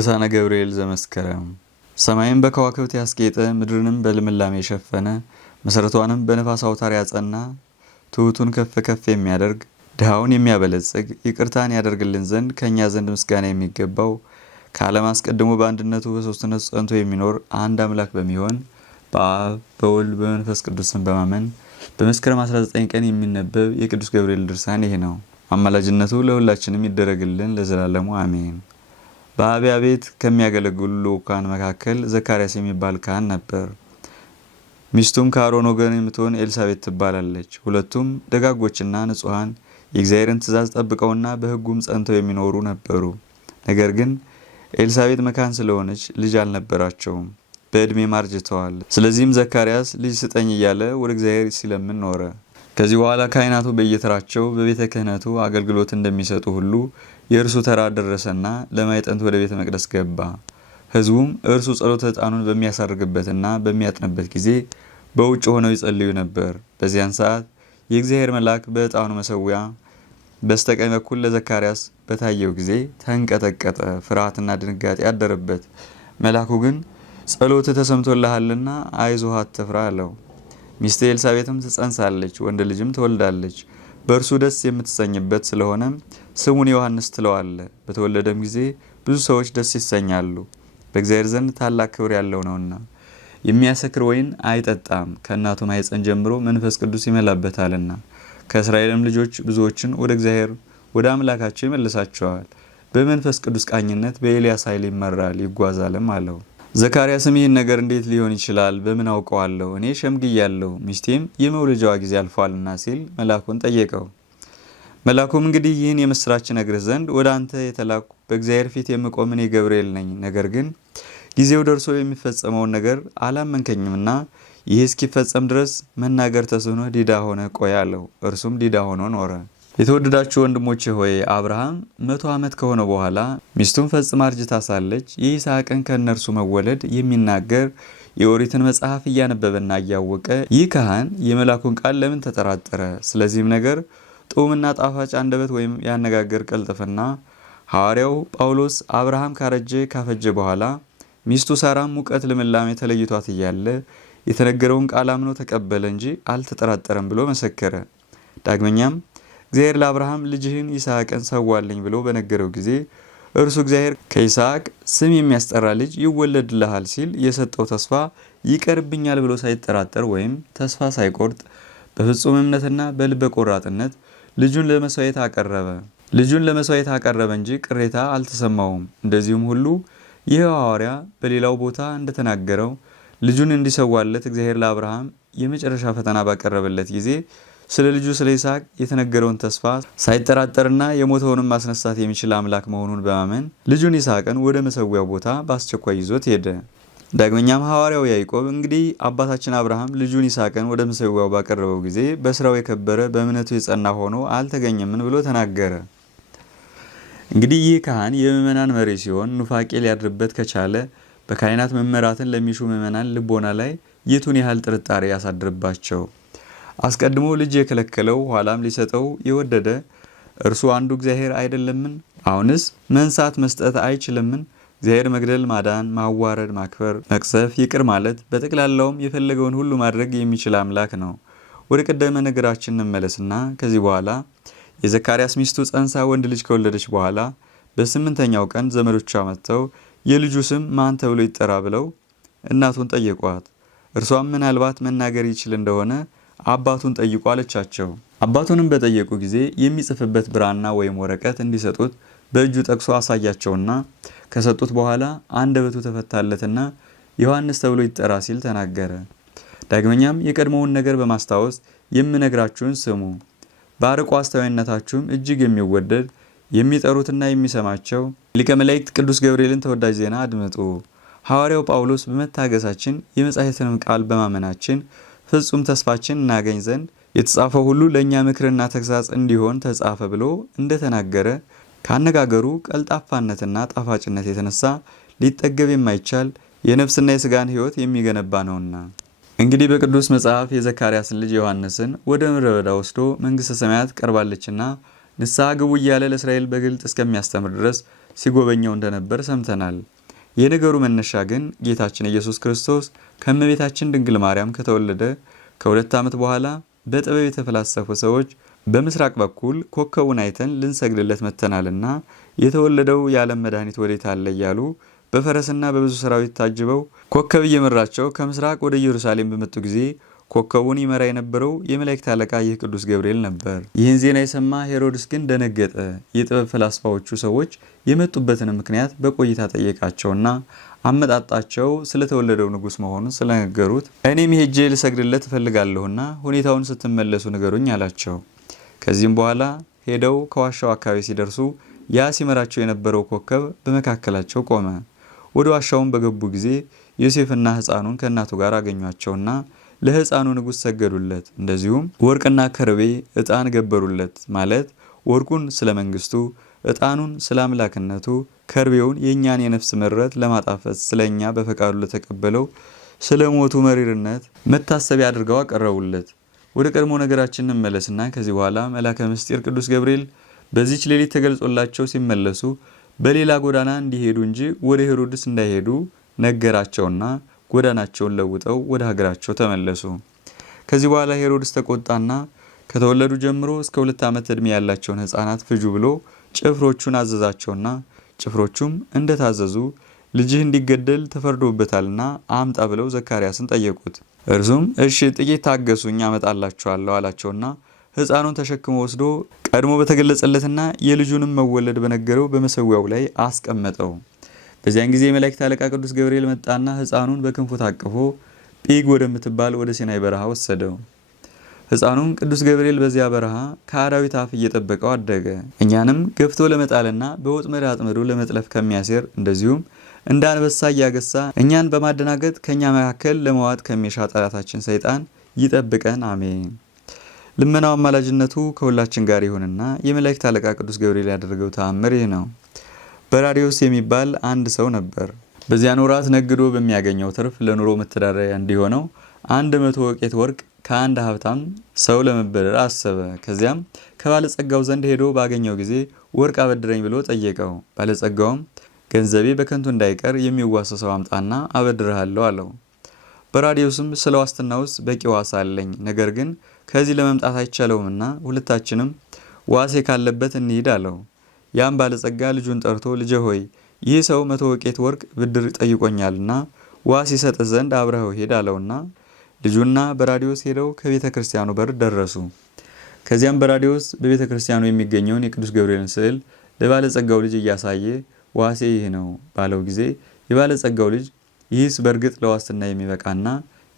ድርሳነ ገብርኤል ዘመስከረም። ሰማይን በከዋክብት ያስጌጠ ምድርንም በልምላሜ የሸፈነ መሰረቷንም በነፋስ አውታር ያጸና ትሑቱን ከፍ ከፍ የሚያደርግ ድሃውን የሚያበለጽግ ይቅርታን ያደርግልን ዘንድ ከኛ ዘንድ ምስጋና የሚገባው ከዓለም አስቀድሞ በአንድነቱ በሶስትነቱ ጸንቶ የሚኖር አንድ አምላክ በሚሆን በአብ በወልድ በመንፈስ ቅዱስን በማመን በመስከረም 19 ቀን የሚነበብ የቅዱስ ገብርኤል ድርሳን ይህ ነው። አማላጅነቱ ለሁላችንም ይደረግልን ለዘላለሙ አሜን። በአብያ ቤት ከሚያገለግሉ ልዑካን መካከል ዘካርያስ የሚባል ካህን ነበር። ሚስቱም ከአሮን ወገን የምትሆን ኤልሳቤት ትባላለች። ሁለቱም ደጋጎችና ንጹሐን የእግዚአብሔርን ትእዛዝ ጠብቀውና በሕጉም ጸንተው የሚኖሩ ነበሩ። ነገር ግን ኤልሳቤት መካን ስለሆነች ልጅ አልነበራቸውም፣ በዕድሜም አርጅተዋል። ስለዚህም ዘካርያስ ልጅ ስጠኝ እያለ ወደ እግዚአብሔር ሲለምን ኖረ። ከዚህ በኋላ ካህናቱ በየተራቸው በቤተ ክህነቱ አገልግሎት እንደሚሰጡ ሁሉ የእርሱ ተራ ደረሰና ለማይጠንት ወደ ቤተ መቅደስ ገባ። ሕዝቡም እርሱ ጸሎተ ዕጣኑን በሚያሳርግበትና በሚያጥንበት ጊዜ በውጭ ሆነው ይጸልዩ ነበር። በዚያን ሰዓት የእግዚአብሔር መልአክ በዕጣኑ መሰዊያ በስተቀኝ በኩል ለዘካርያስ በታየው ጊዜ ተንቀጠቀጠ፣ ፍርሃትና ድንጋጤ አደረበት። መልአኩ ግን ጸሎትህ ተሰምቶልሃልና አይዞህ አትፍራ አለው። ሚስት ኤልሳቤጥም ትጸንሳለች፣ ወንድ ልጅም ትወልዳለች። በእርሱ ደስ የምትሰኝበት ስለሆነም ስሙን ዮሐንስ ትለዋለህ። በተወለደም ጊዜ ብዙ ሰዎች ደስ ይሰኛሉ፣ በእግዚአብሔር ዘንድ ታላቅ ክብር ያለው ነውና። የሚያሰክር ወይን አይጠጣም፣ ከእናቱ ማኅፀን ጀምሮ መንፈስ ቅዱስ ይመላበታልና። ከእስራኤልም ልጆች ብዙዎችን ወደ እግዚአብሔር ወደ አምላካቸው ይመልሳቸዋል። በመንፈስ ቅዱስ ቃኝነት በኤልያስ ኃይል ይመራል ይጓዛልም አለው። ዘካርያስም ይህን ነገር እንዴት ሊሆን ይችላል? በምን አውቀዋለሁ? እኔ ሸምግያለሁ፣ ሚስቴም የመውለጃዋ ጊዜ አልፏልና ሲል መልአኩን ጠየቀው። መልአኩም እንግዲህ ይህን የምስራች ነግርህ ዘንድ ወደ አንተ የተላኩ በእግዚአብሔር ፊት የምቆም እኔ ገብርኤል ነኝ። ነገር ግን ጊዜው ደርሶ የሚፈጸመውን ነገር አላመንከኝምና ይህ እስኪፈጸም ድረስ መናገር ተስኖህ ዲዳ ሆነ ቆይ አለው። እርሱም ዲዳ ሆኖ ኖረ። የተወደዳችሁ ወንድሞቼ ሆይ አብርሃም 100 ዓመት ከሆነ በኋላ ሚስቱን ፈጽማ አርጅታ ሳለች የይስሐቅን ከእነርሱ መወለድ የሚናገር የኦሪትን መጽሐፍ እያነበበና እያወቀ ይህ ካህን የመልአኩን ቃል ለምን ተጠራጠረ? ስለዚህም ነገር ጡምና ጣፋጭ አንደበት ወይም ያነጋገር ቀልጥፍና ሐዋርያው ጳውሎስ አብርሃም ካረጀ ካፈጀ በኋላ ሚስቱ ሳራም ሙቀት ልምላሜ ተለይቷት እያለ የተነገረውን ቃል አምኖ ተቀበለ እንጂ አልተጠራጠረም ብሎ መሰከረ። ዳግመኛም እግዚአብሔር ለአብርሃም ልጅህን ይስሐቅን ሰዋልኝ ብሎ በነገረው ጊዜ እርሱ እግዚአብሔር ከይስሐቅ ስም የሚያስጠራ ልጅ ይወለድልሃል ሲል የሰጠው ተስፋ ይቀርብኛል ብሎ ሳይጠራጠር ወይም ተስፋ ሳይቆርጥ በፍጹም እምነትና በልበ ቆራጥነት ልጁን ለመስዋዕት አቀረበ እንጂ ቅሬታ አልተሰማውም። እንደዚሁም ሁሉ ይህ ሐዋርያ በሌላው ቦታ እንደተናገረው ልጁን እንዲሰዋለት እግዚአብሔር ለአብርሃም የመጨረሻ ፈተና ባቀረበለት ጊዜ ስለ ልጁ ስለ ይስሐቅ የተነገረውን ተስፋ ሳይጠራጠርና የሞተውንም ማስነሳት የሚችል አምላክ መሆኑን በማመን ልጁን ይስሐቅን ወደ መሰዊያው ቦታ በአስቸኳይ ይዞት ሄደ። ዳግመኛም ሐዋርያው ያዕቆብ እንግዲህ አባታችን አብርሃም ልጁን ይስሐቅን ወደ መሰዊያው ባቀረበው ጊዜ በስራው የከበረ በእምነቱ የጸና ሆኖ አልተገኘምን ብሎ ተናገረ። እንግዲህ ይህ ካህን የምእመናን መሪ ሲሆን ኑፋቄ ሊያድርበት ከቻለ በካህናት መመራትን ለሚሹ ምእመናን ልቦና ላይ የቱን ያህል ጥርጣሬ ያሳድርባቸው። አስቀድሞ ልጅ የከለከለው ኋላም ሊሰጠው የወደደ እርሱ አንዱ እግዚአብሔር አይደለምን? አሁንስ መንሳት መስጠት አይችልምን? እግዚአብሔር መግደል፣ ማዳን፣ ማዋረድ፣ ማክበር፣ መቅሰፍ፣ ይቅር ማለት በጠቅላላውም የፈለገውን ሁሉ ማድረግ የሚችል አምላክ ነው። ወደ ቀደመ ነገራችን እንመለስና ከዚህ በኋላ የዘካርያስ ሚስቱ ጸንሳ ወንድ ልጅ ከወለደች በኋላ በ8ኛው ቀን ዘመዶቿ መጥተው የልጁ ስም ማን ተብሎ ይጠራ ብለው እናቱን ጠየቋት። እርሷም ምናልባት መናገር ይችል እንደሆነ አባቱን ጠይቁ አለቻቸው። አባቱንም በጠየቁ ጊዜ የሚጽፍበት ብራና ወይም ወረቀት እንዲሰጡት በእጁ ጠቅሶ አሳያቸውና ከሰጡት በኋላ አንደበቱ ተፈታለትና ዮሐንስ ተብሎ ይጠራ ሲል ተናገረ። ዳግመኛም የቀድሞውን ነገር በማስታወስ የምነግራችሁን ስሙ፣ በአርቆ አስተዋይነታችሁም እጅግ የሚወደድ የሚጠሩትና የሚሰማቸው ሊቀ መላእክት ቅዱስ ገብርኤልን ተወዳጅ ዜና አድምጡ። ሐዋርያው ጳውሎስ በመታገሳችን የመጻሕፍትንም ቃል በማመናችን ፍጹም ተስፋችን እናገኝ ዘንድ የተጻፈው ሁሉ ለእኛ ምክርና ተግሳጽ እንዲሆን ተጻፈ ብሎ እንደተናገረ ካነጋገሩ ቀልጣፋነትና ጣፋጭነት የተነሳ ሊጠገብ የማይቻል የነፍስና የሥጋን ሕይወት የሚገነባ ነውና። እንግዲህ በቅዱስ መጽሐፍ የዘካርያስን ልጅ ዮሐንስን ወደ ምድረ በዳ ወስዶ መንግሥተ ሰማያት ቀርባለችና ንስሐ ግቡ እያለ ለእስራኤል በግልጥ እስከሚያስተምር ድረስ ሲጎበኘው እንደነበር ሰምተናል። የነገሩ መነሻ ግን ጌታችን ኢየሱስ ክርስቶስ ከእመቤታችን ድንግል ማርያም ከተወለደ ከ2 ዓመት በኋላ በጥበብ የተፈላሰፉ ሰዎች በምስራቅ በኩል ኮከቡን አይተን ልንሰግድለት መጥተናልና የተወለደው የዓለም መድኃኒት ወዴት አለ እያሉ በፈረስና በብዙ ሰራዊት ታጅበው ኮከብ እየመራቸው ከምስራቅ ወደ ኢየሩሳሌም በመጡ ጊዜ ኮከቡን ይመራ የነበረው የመላእክት አለቃ ይህ ቅዱስ ገብርኤል ነበር። ይህን ዜና የሰማ ሄሮድስ ግን ደነገጠ። የጥበብ ፈላስፋዎቹ ሰዎች የመጡበትን ምክንያት በቆይታ ጠየቃቸውና አመጣጣቸው ስለተወለደው ንጉሥ መሆኑን ስለነገሩት እኔም ሄጄ ልሰግድለት እፈልጋለሁና ሁኔታውን ስትመለሱ ንገሩኝ አላቸው። ከዚህም በኋላ ሄደው ከዋሻው አካባቢ ሲደርሱ ያ ሲመራቸው የነበረው ኮከብ በመካከላቸው ቆመ። ወደ ዋሻውን በገቡ ጊዜ ዮሴፍና ሕፃኑን ከእናቱ ጋር አገኟቸውና ለሕፃኑ ንጉሥ ሰገዱለት። እንደዚሁም ወርቅና ከርቤ ዕጣን ገበሩለት። ማለት ወርቁን ስለ መንግስቱ፣ ዕጣኑን ስለ አምላክነቱ፣ ከርቤውን የእኛን የነፍስ ምረት ለማጣፈጥ ስለኛ በፈቃዱ ለተቀበለው ስለ ሞቱ መሪርነት መታሰቢያ አድርገው አቀረቡለት። ወደ ቀድሞ ነገራችን እንመለስና ከዚህ በኋላ መልአከ ምስጢር ቅዱስ ገብርኤል በዚች ሌሊት ተገልጾላቸው ሲመለሱ በሌላ ጎዳና እንዲሄዱ እንጂ ወደ ሄሮድስ እንዳይሄዱ ነገራቸውና ጎዳናቸውን ለውጠው ወደ ሀገራቸው ተመለሱ። ከዚህ በኋላ ሄሮድስ ተቆጣና ከተወለዱ ጀምሮ እስከ 2 ዓመት ዕድሜ ያላቸውን ሕፃናት ፍጁ ብሎ ጭፍሮቹን አዘዛቸውና ጭፍሮቹም እንደታዘዙ ልጅህ እንዲገደል ተፈርዶበታልና አምጣ ብለው ዘካርያስን ጠየቁት። እርሱም እሺ ጥቂት ታገሱኝ አመጣላችኋለሁ አላቸውና ሕፃኑን ተሸክሞ ወስዶ ቀድሞ በተገለጸለትና የልጁንም መወለድ በነገረው በመሰዊያው ላይ አስቀመጠው። በዚያን ጊዜ የመላእክት አለቃ ቅዱስ ገብርኤል መጣና ሕፃኑን በክንፉ ታቅፎ ጲግ ወደምትባል ወደ ሲናይ በረሃ ወሰደው። ሕፃኑም ቅዱስ ገብርኤል በዚያ በረሃ ከአራዊት አፍ እየጠበቀው አደገ። እኛንም ገፍቶ ለመጣልና በወጥመድ አጥምዶ ለመጥለፍ ከሚያሴር እንደዚሁም እንደ አንበሳ እያገሳ እኛን በማደናገጥ ከኛ መካከል ለመዋጥ ከሚሻ ጠላታችን ሰይጣን ይጠብቀን፣ አሜን። ልመናው አማላጅነቱ ከሁላችን ጋር ይሁንና የመላእክት አለቃ ቅዱስ ገብርኤል ያደረገው ተአምር ይህ ነው። በራዲዮስ የሚባል አንድ ሰው ነበር። በዚያን ወራት ነግዶ በሚያገኘው ትርፍ ለኑሮ መተዳደሪያ እንዲሆነው 100 ወቄት ወርቅ ከአንድ ሀብታም ሰው ለመበደር አሰበ። ከዚያም ከባለጸጋው ዘንድ ሄዶ ባገኘው ጊዜ ወርቅ አበድረኝ ብሎ ጠየቀው። ባለጸጋውም ገንዘቤ በከንቱ እንዳይቀር የሚዋሰሰው አምጣና አበድርሃለሁ አለው። በራዲዮስም ስለ ዋስትናውስ በቂ ዋስ አለኝ፣ ነገር ግን ከዚህ ለመምጣት አይቻለውምና ሁለታችንም ዋሴ ካለበት እንሂድ አለው። ያም ባለጸጋ ልጁን ጠርቶ ልጄ ሆይ ይህ ሰው 100 ወቄት ወርቅ ብድር ጠይቆኛልና ዋስ ይሰጥህ ዘንድ አብረኸው ሄድ አለውና ልጁና በራዲዮስ ሄደው ከቤተ ክርስቲያኑ በር ደረሱ። ከዚያም በራዲዮስ በቤተ ክርስቲያኑ የሚገኘውን የቅዱስ ገብርኤልን ስዕል ለባለጸጋው ልጅ እያሳየ ዋሴ ይህ ነው ባለው ጊዜ የባለጸጋው ልጅ ይህስ በእርግጥ ለዋስትና የሚበቃና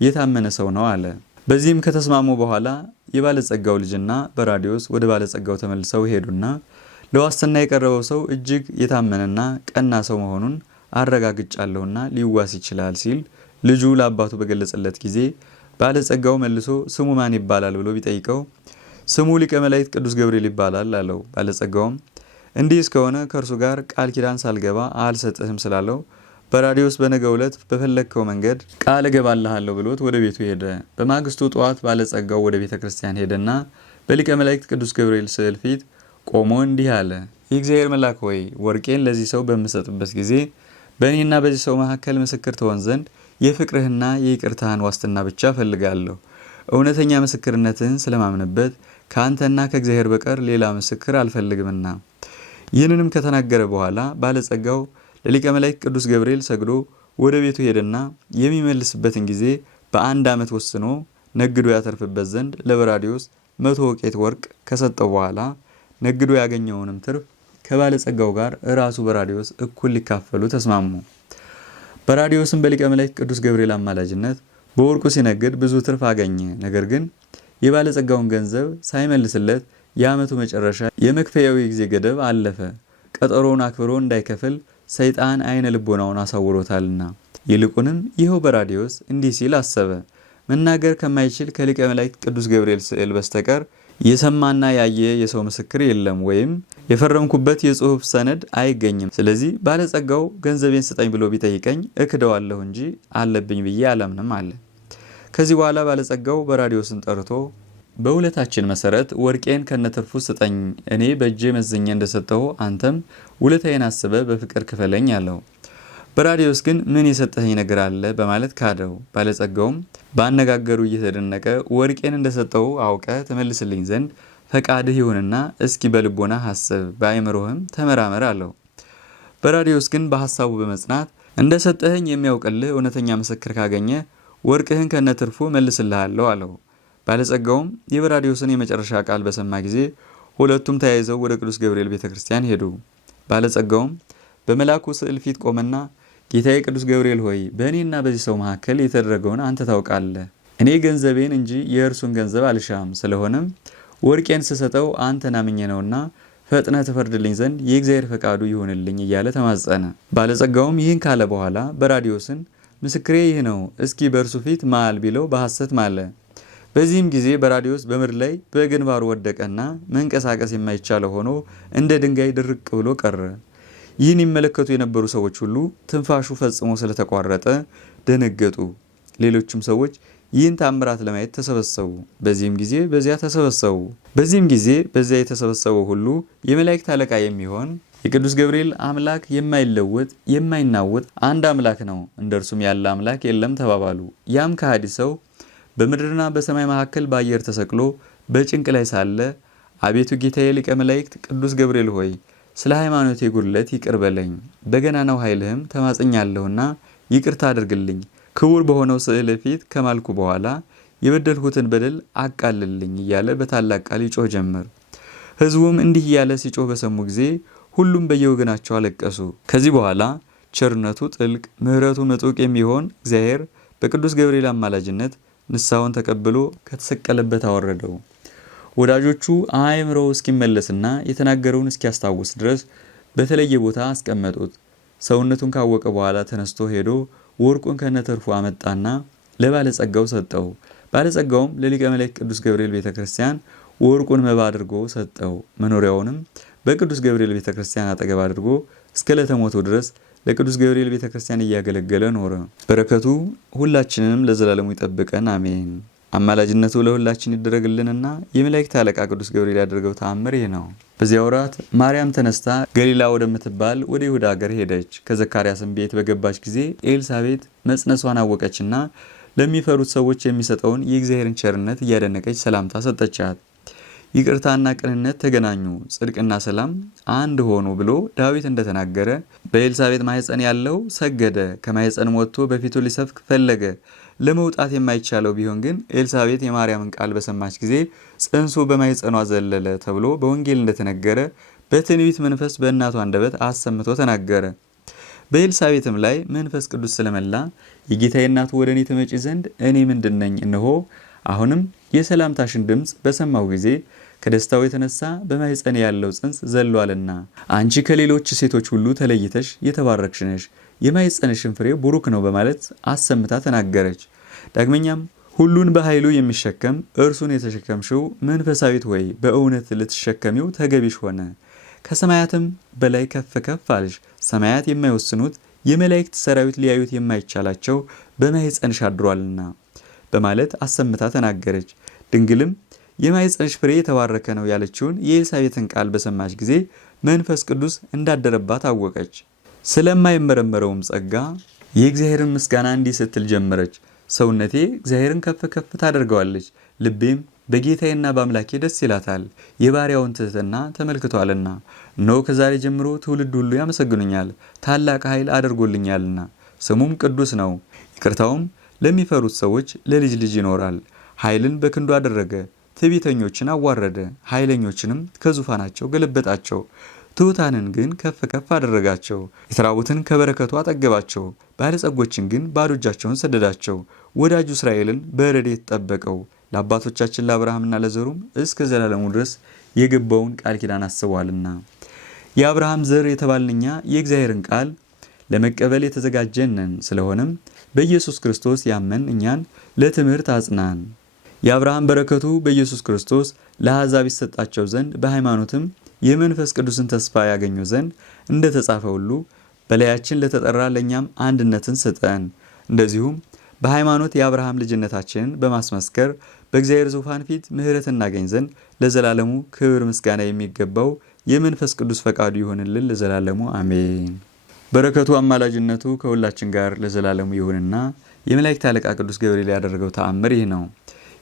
የታመነ ሰው ነው አለ። በዚህም ከተስማሙ በኋላ የባለጸጋው ልጅና በራዲዮስ ወደ ባለጸጋው ተመልሰው ሄዱና ለዋስትና የቀረበው ሰው እጅግ የታመነና ቀና ሰው መሆኑን አረጋግጫለሁና ሊዋስ ይችላል ሲል ልጁ ለአባቱ በገለጸለት ጊዜ ባለጸጋው መልሶ ስሙ ማን ይባላል ብሎ ቢጠይቀው ስሙ ሊቀ መላእክት ቅዱስ ገብርኤል ይባላል አለው። ባለጸጋውም እንዲህ እስከሆነ ከእርሱ ጋር ቃል ኪዳን ሳልገባ አልሰጥህም ስላለው በራዲዮስ በነገው ዕለት በፈለግከው መንገድ ቃል እገባልሃለሁ ብሎት ወደ ቤቱ ሄደ። በማግስቱ ጠዋት ባለጸጋው ወደ ቤተ ክርስቲያን ሄደና በሊቀ መላእክት ቅዱስ ገብርኤል ስዕል ፊት ቆሞ እንዲህ አለ። የእግዚአብሔር መልአክ ሆይ ወርቄን ለዚህ ሰው በምሰጥበት ጊዜ በእኔና በዚህ ሰው መካከል ምስክር ትሆን ዘንድ የፍቅርህና የይቅርታህን ዋስትና ብቻ እፈልጋለሁ። እውነተኛ ምስክርነትህን ስለማምንበት ከአንተና ከእግዚአብሔር በቀር ሌላ ምስክር አልፈልግምና። ይህንንም ከተናገረ በኋላ ባለጸጋው ለሊቀ መላእክት ቅዱስ ገብርኤል ሰግዶ ወደ ቤቱ ሄደና የሚመልስበትን ጊዜ በ1 ዓመት ወስኖ ነግዶ ያተርፍበት ዘንድ ለበራዲዮስ 100 ወቄት ወርቅ ከሰጠው በኋላ ነግዶ ያገኘውንም ትርፍ ከባለጸጋው ጋር ራሱ በራዲዮስ እኩል ሊካፈሉ ተስማሙ። በራዲዮስም በሊቀ መላእክት ቅዱስ ገብርኤል አማላጅነት በወርቁ ሲነግድ ብዙ ትርፍ አገኘ። ነገር ግን የባለጸጋውን ገንዘብ ሳይመልስለት የዓመቱ መጨረሻ የመክፈያው ጊዜ ገደብ አለፈ። ቀጠሮውን አክብሮ እንዳይከፍል ሰይጣን አይነ ልቦናውን አሳውሮታልና። ይልቁንም ይኸው በራዲዮስ እንዲህ ሲል አሰበ። መናገር ከማይችል ከሊቀ መላእክት ቅዱስ ገብርኤል ስዕል በስተቀር የሰማና ያየ የሰው ምስክር የለም፣ ወይም የፈረምኩበት የጽሑፍ ሰነድ አይገኝም። ስለዚህ ባለጸጋው ገንዘቤን ስጠኝ ብሎ ቢጠይቀኝ እክደዋለሁ እንጂ አለብኝ ብዬ አላምንም አለ። ከዚህ በኋላ ባለጸጋው በራዲዮስን ጠርቶ በውለታችን መሰረት ወርቄን ከነትርፉ ስጠኝ፣ እኔ በእጄ መዝኜ እንደሰጠው አንተም ውለታዬን አስበህ በፍቅር ክፈለኝ አለው። በራዲዮስ ግን ምን የሰጠኸኝ ነገር አለ በማለት ካደው። ባለጸጋውም በአነጋገሩ እየተደነቀ ወርቄን እንደሰጠው አውቀ ትመልስልኝ ዘንድ ፈቃድህ ይሁንና እስኪ በልቦና ሐስብ፣ በአእምሮህም ተመራመር አለው። በራዲዮስ ግን በሐሳቡ በመጽናት እንደሰጠኸኝ የሚያውቅልህ እውነተኛ ምስክር ካገኘ ወርቅህን ከነትርፉ መልስልሃለሁ አለው። ባለጸጋውም የበራዲዮስን የመጨረሻ ቃል በሰማ ጊዜ ሁለቱም ተያይዘው ወደ ቅዱስ ገብርኤል ቤተክርስቲያን ሄዱ። ባለጸጋውም በመልአኩ ስዕል ፊት ቆመና ጌታዬ ቅዱስ ገብርኤል ሆይ በእኔና በዚህ ሰው መካከል የተደረገውን አንተ ታውቃለህ። እኔ ገንዘቤን እንጂ የእርሱን ገንዘብ አልሻም። ስለሆነም ወርቄን ስሰጠው አንተን አምኜ ነውና ፈጥነህ ትፈርድልኝ ዘንድ የእግዚአብሔር ፈቃዱ ይሁንልኝ እያለ ተማጸነ። ባለጸጋውም ይህን ካለ በኋላ በራዲዮስን ምስክሬ ይህ ነው፣ እስኪ በእርሱ ፊት ማል ቢለው በሐሰት ማለ። በዚህም ጊዜ በራዲዮስ በምድር ላይ በግንባሩ ወደቀና መንቀሳቀስ የማይቻለው ሆኖ እንደ ድንጋይ ድርቅ ብሎ ቀረ። ይህን ይመለከቱ የነበሩ ሰዎች ሁሉ ትንፋሹ ፈጽሞ ስለተቋረጠ ደነገጡ። ሌሎችም ሰዎች ይህን ታምራት ለማየት ተሰበሰቡ። በዚህም ጊዜ በዚያ የተሰበሰበው ሁሉ የመላእክት አለቃ የሚሆን የቅዱስ ገብርኤል አምላክ የማይለወጥ የማይናወጥ አንድ አምላክ ነው፣ እንደርሱም ያለ አምላክ የለም ተባባሉ። ያም ከሃዲ ሰው በምድርና በሰማይ መካከል በአየር ተሰቅሎ በጭንቅ ላይ ሳለ አቤቱ ጌታዬ ሊቀ መላእክት ቅዱስ ገብርኤል ሆይ ስለ ሃይማኖቴ ጉድለት ይቅር በለኝ፣ በገናናው ኃይልህም ተማጽኛለሁና ይቅርታ አድርግልኝ። ክቡር በሆነው ስዕል ፊት ከማልኩ በኋላ የበደልሁትን በደል አቃልልኝ እያለ በታላቅ ቃል ይጮህ ጀመር። ሕዝቡም እንዲህ እያለ ሲጮህ በሰሙ ጊዜ ሁሉም በየወገናቸው አለቀሱ። ከዚህ በኋላ ቸርነቱ ጥልቅ ምሕረቱ ምጡቅ የሚሆን እግዚአብሔር በቅዱስ ገብርኤል አማላጅነት ንስሐውን ተቀብሎ ከተሰቀለበት አወረደው። ወዳጆቹ አእምሮው እስኪመለስና የተናገረውን እስኪያስታውስ ድረስ በተለየ ቦታ አስቀመጡት። ሰውነቱን ካወቀ በኋላ ተነስቶ ሄዶ ወርቁን ከነተርፉ አመጣና ለባለጸጋው ሰጠው። ባለጸጋውም ለሊቀ መላእክት ቅዱስ ገብርኤል ቤተክርስቲያን ወርቁን መባ አድርጎ ሰጠው። መኖሪያውንም በቅዱስ ገብርኤል ቤተክርስቲያን አጠገብ አድርጎ እስከ ዕለተ ሞቱ ድረስ ለቅዱስ ገብርኤል ቤተክርስቲያን እያገለገለ ኖረ። በረከቱ ሁላችንንም ለዘላለሙ ይጠብቀን፣ አሜን። አማላጅነቱ ለሁላችን ይደረግልንና የመላእክት አለቃ ቅዱስ ገብርኤል ያደረገው ተአምር ይህ ነው። በዚያ ወራት ማርያም ተነስታ ገሊላ ወደምትባል ወደ ይሁዳ ሀገር ሄደች። ከዘካርያስም ቤት በገባች ጊዜ ኤልሳቤጥ መጽነሷን አወቀችና ለሚፈሩት ሰዎች የሚሰጠውን የእግዚአብሔርን ቸርነት እያደነቀች ሰላምታ ሰጠቻት። ይቅርታና ቅንነት ተገናኙ፣ ጽድቅና ሰላም አንድ ሆኑ ብሎ ዳዊት እንደተናገረ በኤልሳቤጥ ማኅፀን ያለው ሰገደ፣ ከማኅፀንም ወጥቶ በፊቱ ሊሰፍክ ፈለገ። ለመውጣት የማይቻለው ቢሆን ግን ኤልሳቤጥ የማርያምን ቃል በሰማች ጊዜ ጽንሱ በማኅፀኗ ዘለለ ተብሎ በወንጌል እንደተነገረ በትንቢት መንፈስ በእናቷ አንደበት አሰምቶ ተናገረ። በኤልሳቤጥም ላይ መንፈስ ቅዱስ ስለመላ የጌታዬ እናቱ ወደ እኔ ትመጪ ዘንድ እኔ ምንድን ነኝ? እነሆ አሁንም የሰላምታሽን ድምፅ በሰማሁ ጊዜ ከደስታው የተነሳ በማኅፀን ያለው ጽንስ ዘሏልና አንቺ ከሌሎች ሴቶች ሁሉ ተለይተሽ የተባረክሽ ነሽ፣ የማኅፀንሽን ፍሬ ቡሩክ ነው በማለት አሰምታ ተናገረች። ዳግመኛም ሁሉን በኃይሉ የሚሸከም እርሱን የተሸከምሽው መንፈሳዊት ወይ በእውነት ልትሸከሚው ተገቢሽ ሆነ። ከሰማያትም በላይ ከፍ ከፍ አልሽ። ሰማያት የማይወስኑት የመላእክት ሰራዊት ሊያዩት የማይቻላቸው በማኅፀንሽ አድሯልና በማለት አሰምታ ተናገረች። ድንግልም የማኅፀንሽ ፍሬ የተባረከ ነው ያለችውን የኤልሳቤጥን ቃል በሰማች ጊዜ መንፈስ ቅዱስ እንዳደረባት አወቀች። ስለማይመረመረውም ጸጋ የእግዚአብሔርን ምስጋና እንዲህ ስትል ጀመረች። ሰውነቴ እግዚአብሔርን ከፍ ከፍ ታደርገዋለች፣ ልቤም በጌታዬና በአምላኬ ደስ ይላታል። የባሪያውን ትሕትና ተመልክቷልና። እነሆ ከዛሬ ጀምሮ ትውልድ ሁሉ ያመሰግኑኛል፣ ታላቅ ኃይል አድርጎልኛልና። ስሙም ቅዱስ ነው። ይቅርታውም ለሚፈሩት ሰዎች ለልጅ ልጅ ይኖራል። ኃይልን በክንዱ አደረገ፣ ትዕቢተኞችን አዋረደ፣ ኃይለኞችንም ከዙፋናቸው ገለበጣቸው። ትሑታንን ግን ከፍ ከፍ አደረጋቸው። የተራቡትን ከበረከቱ አጠገባቸው፣ ባለጸጎችን ግን ባዶ እጃቸውን ሰደዳቸው። ወዳጁ እስራኤልን በረድኤት ጠበቀው። ለአባቶቻችን ለአብርሃምና ለዘሩም እስከ ዘላለሙ ድረስ የገባውን ቃል ኪዳን አስቧልና። የአብርሃም ዘር የተባልን እኛ የእግዚአብሔርን ቃል ለመቀበል የተዘጋጀን ነን። ስለሆነም በኢየሱስ ክርስቶስ ያመን እኛን ለትምህርት አጽናን። የአብርሃም በረከቱ በኢየሱስ ክርስቶስ ለአሕዛብ ይሰጣቸው ዘንድ በሃይማኖትም የመንፈስ ቅዱስን ተስፋ ያገኙ ዘንድ እንደተጻፈ ሁሉ በላያችን ለተጠራ ለእኛም አንድነትን ስጠን። እንደዚሁም በሃይማኖት የአብርሃም ልጅነታችንን በማስመስከር በእግዚአብሔር ዙፋን ፊት ምሕረት እናገኝ ዘንድ ለዘላለሙ ክብር ምስጋና የሚገባው የመንፈስ ቅዱስ ፈቃዱ ይሆንልን ለዘላለሙ አሜን። በረከቱ አማላጅነቱ ከሁላችን ጋር ለዘላለሙ ይሁንና የመላእክት አለቃ ቅዱስ ገብርኤል ያደረገው ተአምር ይህ ነው።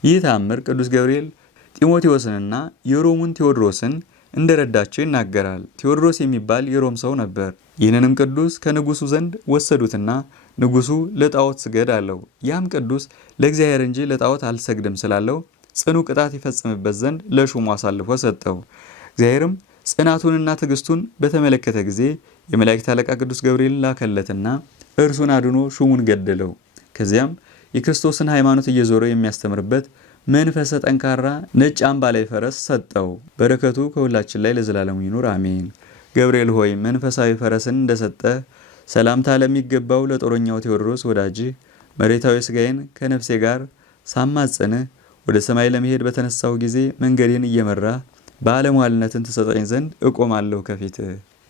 ይህ ተአምር ቅዱስ ገብርኤል ጢሞቴዎስንና የሮሙን ቴዎድሮስን እንደረዳቸው ይናገራል። ቴዎድሮስ የሚባል የሮም ሰው ነበር። ይህንንም ቅዱስ ከንጉሱ ዘንድ ወሰዱትና ንጉሱ ለጣዖት ስገድ አለው። ያም ቅዱስ ለእግዚአብሔር እንጂ ለጣዖት አልሰግድም ስላለው ጽኑ ቅጣት ይፈጽምበት ዘንድ ለሹሙ አሳልፎ ሰጠው። እግዚአብሔርም ጽናቱንና ትዕግስቱን በተመለከተ ጊዜ የመላእክት አለቃ ቅዱስ ገብርኤል ላከለትና እርሱን አድኖ ሹሙን ገደለው። ከዚያም የክርስቶስን ሃይማኖት እየዞረ የሚያስተምርበት መንፈሰ ጠንካራ ነጭ አምባላይ ፈረስ ሰጠው። በረከቱ ከሁላችን ላይ ለዘላለሙ ይኑር አሜን። ገብርኤል ሆይ መንፈሳዊ ፈረስን እንደሰጠ ሰላምታ ለሚገባው ለጦረኛው ቴዎድሮስ ወዳጅህ መሬታዊ ሥጋዬን ከነፍሴ ጋር ሳማጽንህ ወደ ሰማይ ለመሄድ በተነሳው ጊዜ መንገዴን እየመራህ ባለሟልነትን ትሰጠኝ ዘንድ እቆማለሁ ከፊትህ።